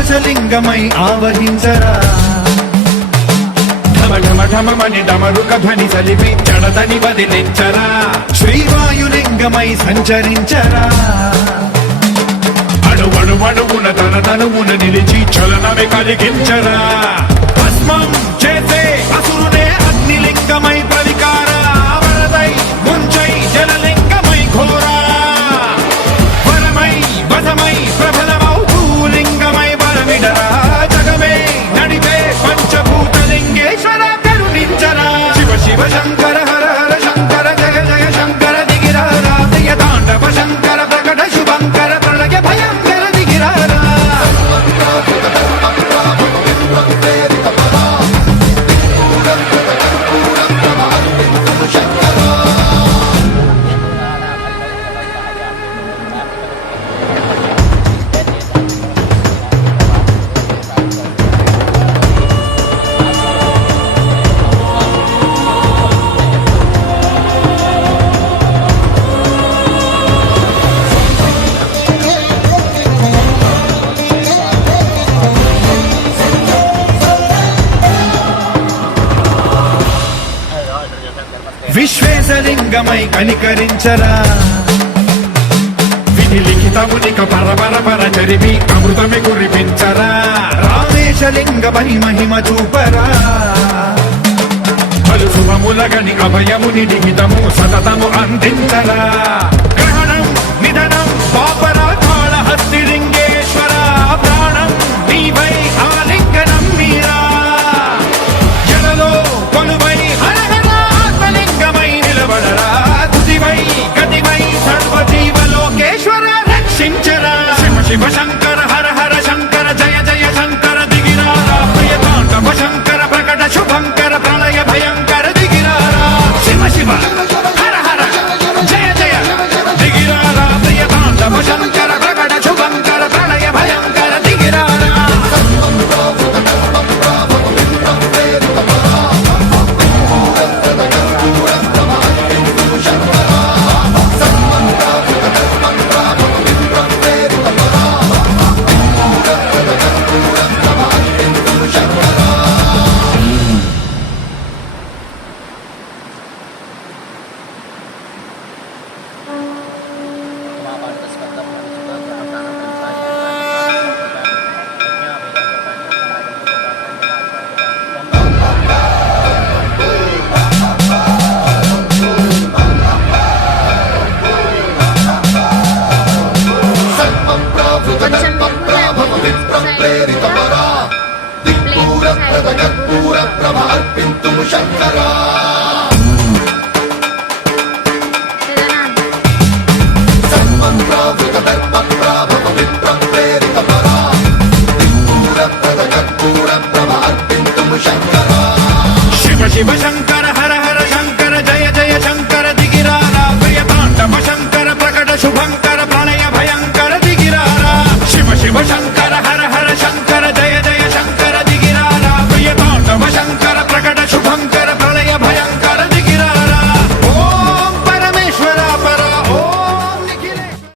ఆకాశలింగమై ఆవహించరా ఢమఢమఢమని డమరుక ధ్వని సలిపి జడదని వదిలించరా శ్రీవాయులింగమై సంచరించరా అణువణువున తన తనువున నిలిచి చలనమే కలిగించరా భస్మం చేసే అసురునే అగ్నిలింగమై ప్రవికారా వరదై ముంచై జలలింగమై ఘోరా వరమై వసమై ప్రబలమౌ భూలింగమై బలమిడరా జగమే నడిపే పంచభూతలింగేశ్వర కరుణించరా శివ శివ శంకర హర హర శంకర జయ జయ శంకర దిగిరారా జయ తాండవ శంకర ప్రకట శుభంకర ప్రళయ భయంకర దిగిరారా విశ్వేశలింగమై కనికరించరా విధి లిఖితమునిక పరపర జరిపి అమృతమి కురిపించరా రామేశలింగమై మహిమ చూపరా పలు శుభములగని అభయముని లిఖితము సతతము అందించరా